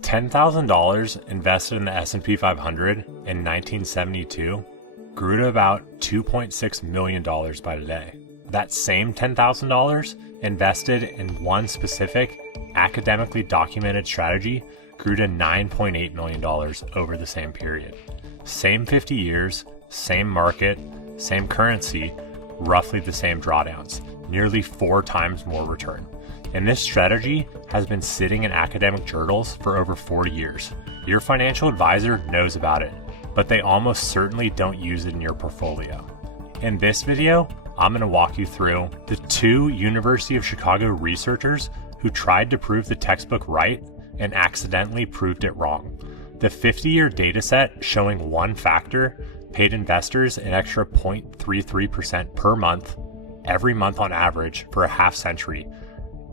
$10,000 invested in the S&P 500 in 1972 grew to about $2.6 million by today. That same $10,000 invested in one specific academically documented strategy grew to $9.8 million over the same period. Same 50 years, same market, same currency, roughly the same drawdowns, nearly 4 times more return. And this strategy has been sitting in academic journals for over 40 years. Your financial advisor knows about it, but they almost certainly don't use it in your portfolio. In this video, I'm going to walk you through the 2 University of Chicago researchers who tried to prove the textbook right and accidentally proved it wrong. The 50-year data set showing one factor paid investors an extra 0.33% per month, every month on average for a half century,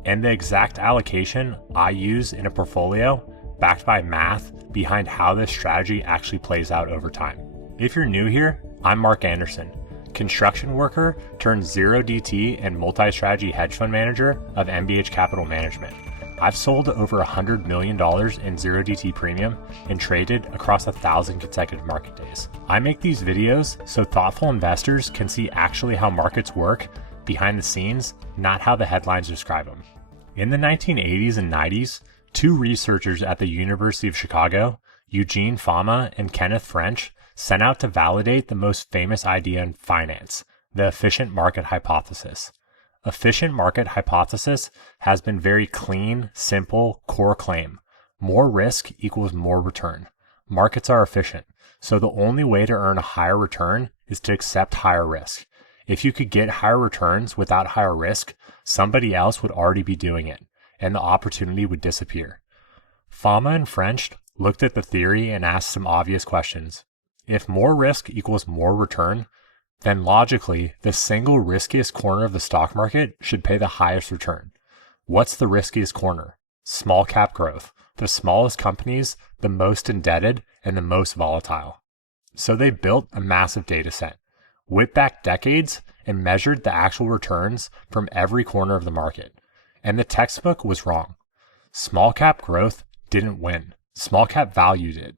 and the exact allocation I use in a portfolio backed by math behind how this strategy actually plays out over time. If you're new here, I'm Mark Anderson, construction worker turned 0DT and multi-strategy hedge fund manager of MBH Capital Management. I've sold over $100 million in 0DT premium and traded across 1,000 consecutive market days. I make these videos so thoughtful investors can see actually how markets work behind the scenes, not how the headlines describe them. In the 1980s and 90s, 2 researchers at the University of Chicago, Eugene Fama and Kenneth French, set out to validate the most famous idea in finance, the efficient market hypothesis. Efficient market hypothesis has been very clean, simple, core claim. More risk equals more return. Markets are efficient, so the only way to earn a higher return is to accept higher risk. If you could get higher returns without higher risk, somebody else would already be doing it, and the opportunity would disappear. Fama and French looked at the theory and asked some obvious questions. If more risk equals more return, then logically, the single riskiest corner of the stock market should pay the highest return. What's the riskiest corner? Small cap growth. The smallest companies, the most indebted, and the most volatile. So they built a massive data set, went back decades, and measured the actual returns from every corner of the market. And the textbook was wrong. Small cap growth didn't win. Small cap value did.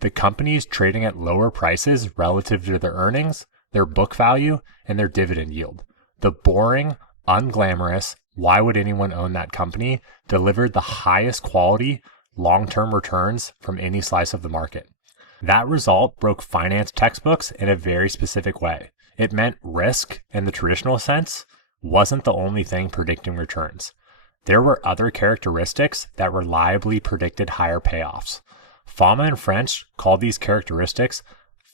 The companies trading at lower prices relative to their earnings, their book value, and their dividend yield. The boring, unglamorous, why would anyone own that company, delivered the highest quality, long-term returns from any slice of the market. That result broke finance textbooks in a very specific way. It meant risk, in the traditional sense, wasn't the only thing predicting returns. There were other characteristics that reliably predicted higher payoffs. Fama and French called these characteristics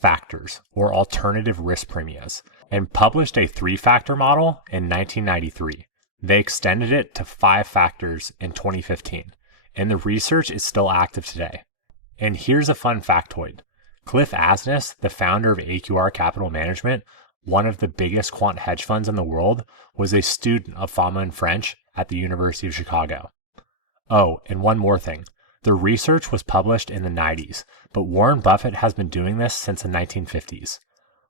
factors, or alternative risk premias, and published a 3-factor model in 1993. They extended it to 5 factors in 2015, and the research is still active today. And here's a fun factoid. Cliff Asness, the founder of AQR Capital Management, one of the biggest quant hedge funds in the world, was a student of Fama and French at the University of Chicago. Oh, and one more thing. The research was published in the 90s, but Warren Buffett has been doing this since the 1950s.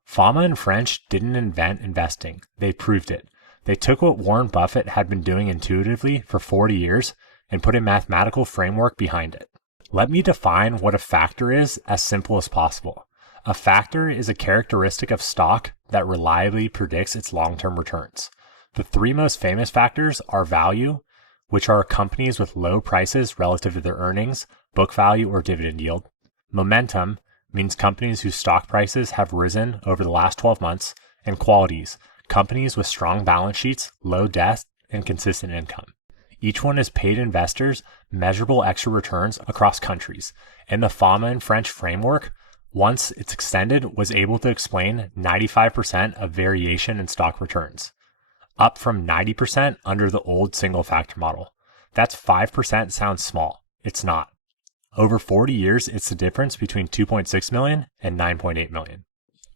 Fama and French didn't invent investing, they proved it. They took what Warren Buffett had been doing intuitively for 40 years and put a mathematical framework behind it. Let me define what a factor is as simple as possible. A factor is a characteristic of stock that reliably predicts its long-term returns. The 3 most famous factors are value, which are companies with low prices relative to their earnings, book value, or dividend yield. Momentum means companies whose stock prices have risen over the last 12 months. And qualities, companies with strong balance sheets, low debt, and consistent income. Each one has paid investors measurable extra returns across countries, and the Fama and French framework, once it's extended, was able to explain 95% of variation in stock returns, up from 90% under the old single factor model. That's 5% sounds small. It's not. Over 40 years, it's the difference between 2.6 million and 9.8 million.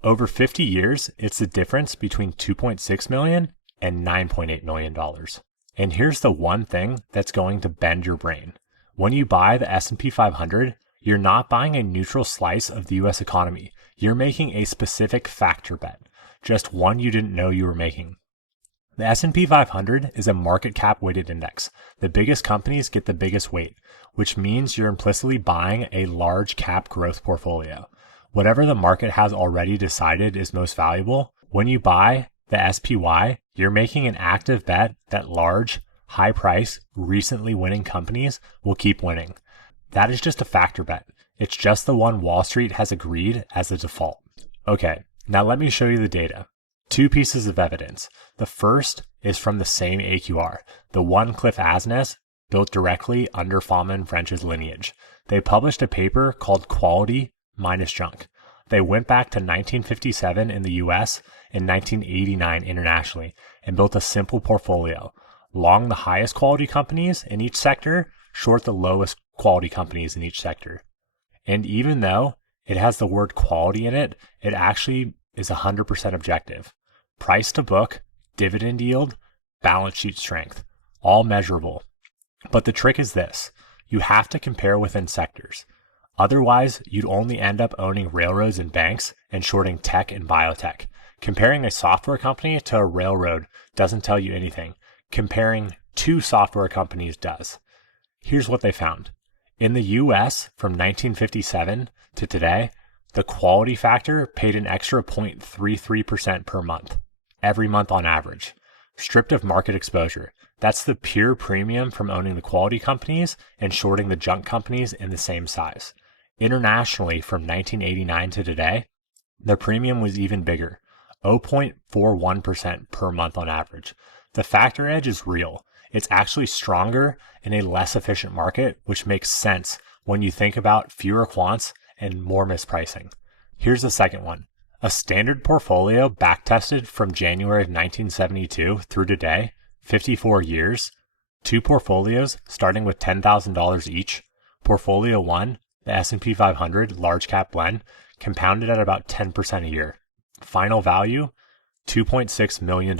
Over 50 years, it's the difference between 2.6 million and $9.8 million. And here's the one thing that's going to bend your brain. When you buy the S&P 500, you're not buying a neutral slice of the US economy. You're making a specific factor bet, just one you didn't know you were making. The S&P 500 is a market cap weighted index. The biggest companies get the biggest weight, which means you're implicitly buying a large cap growth portfolio. Whatever the market has already decided is most valuable, when you buy the SPY, you're making an active bet that large, high price, recently winning companies will keep winning. That is just a factor bet. It's just the one Wall Street has agreed as the default. Okay, now let me show you the data. Two pieces of evidence. The first is from the same AQR, the one Cliff Asness built directly under Fama & French's lineage. They published a paper called Quality minus Junk. They went back to 1957 in the US and 1989 internationally and built a simple portfolio. Long the highest quality companies in each sector, short the lowest quality companies in each sector. And even though it has the word quality in it, it actually is 100% objective. Price to book, dividend yield, balance sheet strength, all measurable. But the trick is this, you have to compare within sectors. Otherwise, you'd only end up owning railroads and banks and shorting tech and biotech. Comparing a software company to a railroad doesn't tell you anything. Comparing two software companies does. Here's what they found. In the US, from 1957 to today, the quality factor paid an extra 0.33% per month, every month on average. Stripped of market exposure. That's the pure premium from owning the quality companies and shorting the junk companies in the same size. Internationally, from 1989 to today, the premium was even bigger, 0.41% per month on average. The factor edge is real. It's actually stronger in a less efficient market, which makes sense when you think about fewer quants and more mispricing. Here's the second one. A standard portfolio backtested from January of 1972 through today, 54 years, two portfolios starting with $10,000 each. Portfolio 1, the S&P 500 large cap blend, compounded at about 10% a year. Final value, $2.6 million.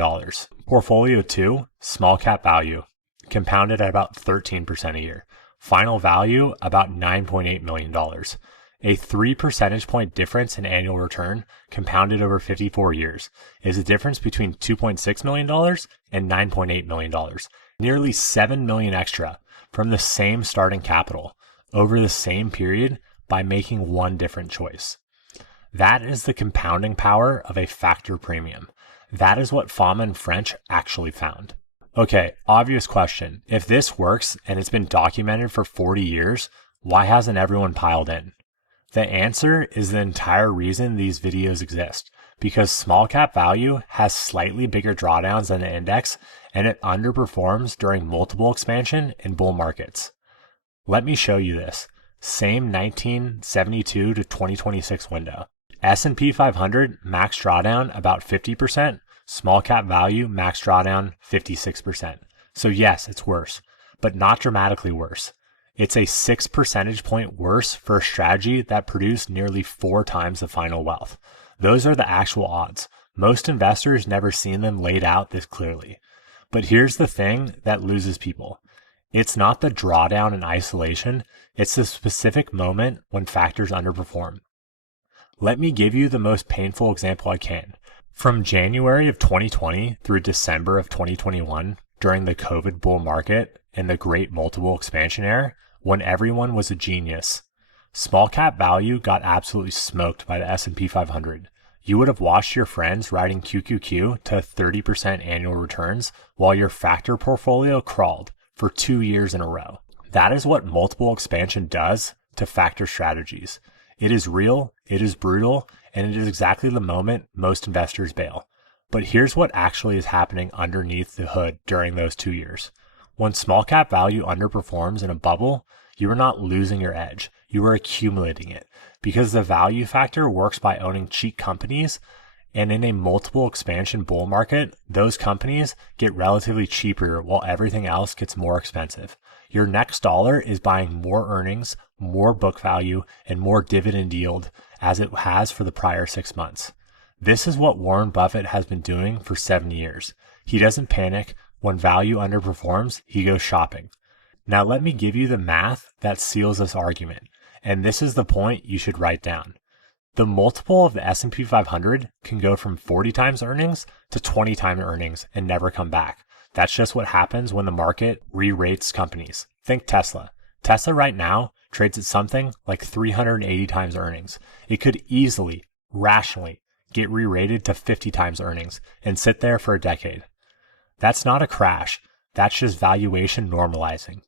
Portfolio 2, small cap value, compounded at about 13% a year. Final value, about $9.8 million. A 3 percentage point difference in annual return compounded over 54 years is the difference between $2.6 million and $9.8 million. Nearly $7 million extra from the same starting capital over the same period by making one different choice. That is the compounding power of a factor premium. That is what Fama & French actually found. Okay, obvious question. If this works and it's been documented for 40 years, why hasn't everyone piled in? The answer is the entire reason these videos exist, because small cap value has slightly bigger drawdowns than the index and it underperforms during multiple expansion in bull markets. Let me show you this. Same 1972 to 2026 window. S&P 500 max drawdown about 50%, small cap value max drawdown 56%. So yes, it's worse, but not dramatically worse. It's a 6 percentage point worse for a strategy that produced nearly 4 times the final wealth. Those are the actual odds. Most investors never seen them laid out this clearly. But here's the thing that loses people. It's not the drawdown in isolation, it's the specific moment when factors underperform. Let me give you the most painful example I can. From January of 2020 through December of 2021, during the COVID bull market and the great multiple expansion era, when everyone was a genius, small cap value got absolutely smoked by the S&P 500. You would have watched your friends riding QQQ to 30% annual returns while your factor portfolio crawled for 2 years in a row. That is what multiple expansion does to factor strategies. It is real, it is brutal, and it is exactly the moment most investors bail. But here's what actually is happening underneath the hood during those 2 years. When small cap value underperforms in a bubble, you are not losing your edge, you are accumulating it, because the value factor works by owning cheap companies, and in a multiple expansion bull market, those companies get relatively cheaper while everything else gets more expensive. Your next dollar is buying more earnings, more book value, and more dividend yield as it has for the prior 6 months. This is what Warren Buffett has been doing for 7 years. He doesn't panic. When value underperforms, he goes shopping. Now let me give you the math that seals this argument, and this is the point you should write down. The multiple of the S&P 500 can go from 40 times earnings to 20 times earnings and never come back. That's just what happens when the market re-rates companies. Think Tesla. Tesla right now trades at something like 380 times earnings. It could easily, rationally, get re-rated to 50 times earnings and sit there for a decade. That's not a crash. That's just valuation normalizing.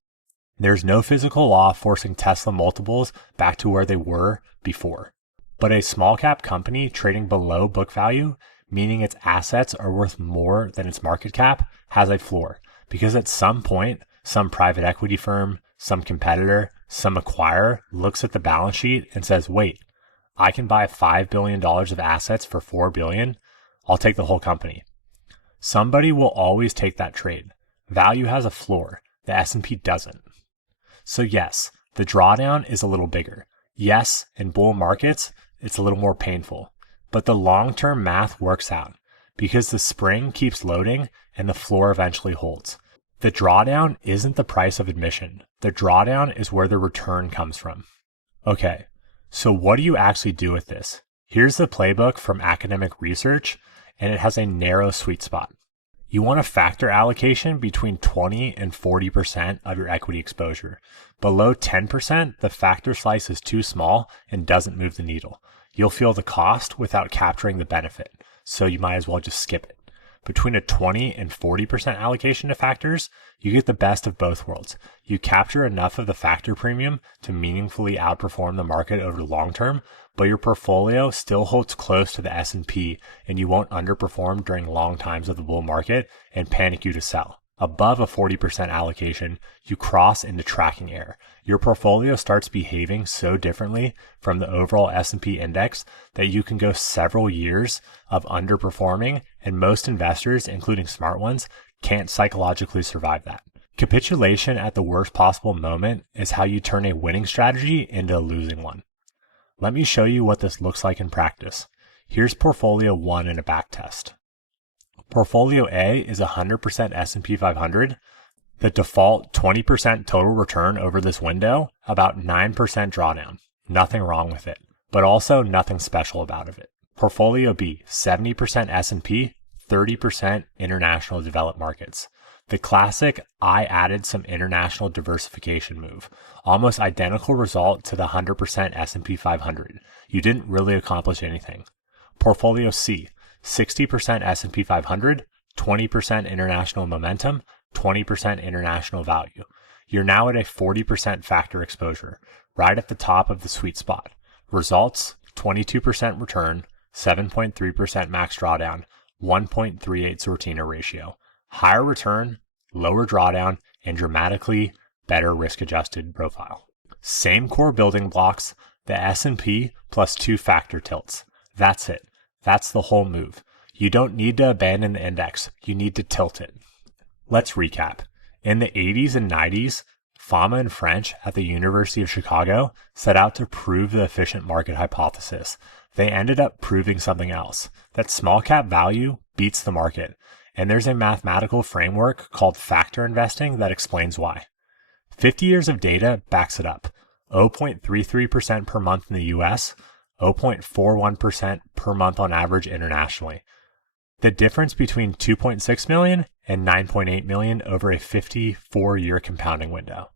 There's no physical law forcing Tesla multiples back to where they were before. But a small cap company trading below book value, meaning its assets are worth more than its market cap, has a floor. Because at some point, some private equity firm, some competitor, some acquirer looks at the balance sheet and says, wait, I can buy $5 billion of assets for $4 billion. I'll take the whole company. Somebody will always take that trade. Value has a floor. The S&P doesn't. So yes, the drawdown is a little bigger. Yes, in bull markets, it's a little more painful. But the long-term math works out because the spring keeps loading and the floor eventually holds. The drawdown isn't the price of admission. The drawdown is where the return comes from. Okay, so what do you actually do with this? Here's the playbook from academic research, and it has a narrow sweet spot. You want a factor allocation between 20 and 40% of your equity exposure. Below 10%, the factor slice is too small and doesn't move the needle. You'll feel the cost without capturing the benefit, so you might as well just skip it. Between a 20 and 40% allocation to factors, you get the best of both worlds. You capture enough of the factor premium to meaningfully outperform the market over the long term, but your portfolio still holds close to the S&P and you won't underperform during long times of the bull market and panic you to sell. Above a 40% allocation, you cross into tracking error. Your portfolio starts behaving so differently from the overall S&P index that you can go several years of underperforming, and most investors, including smart ones, can't psychologically survive that. Capitulation at the worst possible moment is how you turn a winning strategy into a losing one. Let me show you what this looks like in practice. Here's Portfolio 1 in a backtest. Portfolio A is 100% S&P 500. The default 20% total return over this window, about 9% drawdown. Nothing wrong with it, but also nothing special about it. Portfolio B, 70% S&P, 30% international developed markets. The classic I added some international diversification move. Almost identical result to the 100% S&P 500. You didn't really accomplish anything. Portfolio C, 60% S&P 500, 20% international momentum, 20% international value. You're now at a 40% factor exposure, right at the top of the sweet spot. Results, 22% return, 7.3% max drawdown, 1.38 Sortino ratio. Higher return, lower drawdown, and dramatically better risk-adjusted profile. Same core building blocks, the S&P plus 2 factor tilts. That's it. That's the whole move. You don't need to abandon the index. You need to tilt it. Let's recap. In the 80s and 90s, Fama and French at the University of Chicago set out to prove the efficient market hypothesis. They ended up proving something else, that small cap value beats the market. And there's a mathematical framework called factor investing that explains why. 50 years of data backs it up. 0.33% per month in the US, 0.41% per month on average internationally. The difference between 2.6 million and 9.8 million over a 54-year compounding window.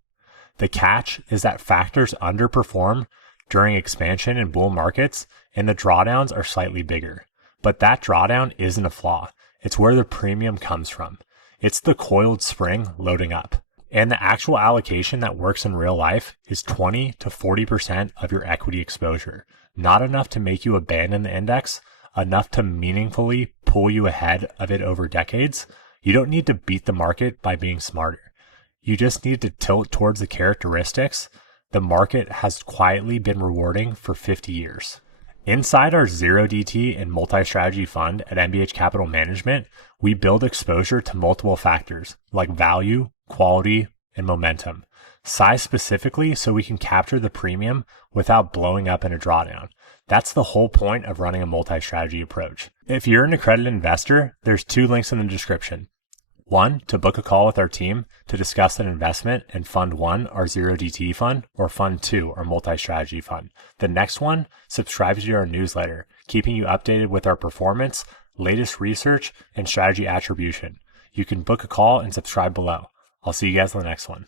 The catch is that factors underperform during expansion in bull markets and the drawdowns are slightly bigger. But that drawdown isn't a flaw. It's where the premium comes from. It's the coiled spring loading up. And the actual allocation that works in real life is 20 to 40% of your equity exposure. Not enough to make you abandon the index, enough to meaningfully pull you ahead of it over decades. You don't need to beat the market by being smarter. You just need to tilt towards the characteristics the market has quietly been rewarding for 50 years. Inside our 0DT and multi-strategy fund at MBH Capital Management, we build exposure to multiple factors like value, quality, and momentum. Size specifically so we can capture the premium without blowing up in a drawdown. That's the whole point of running a multi-strategy approach. If you're an accredited investor, there's 2 links in the description. One, to book a call with our team to discuss an investment in Fund 1, our 0DT fund, or Fund 2, our multi-strategy fund. The next one, subscribe to our newsletter, keeping you updated with our performance, latest research, and strategy attribution. You can book a call and subscribe below. I'll see you guys on the next one.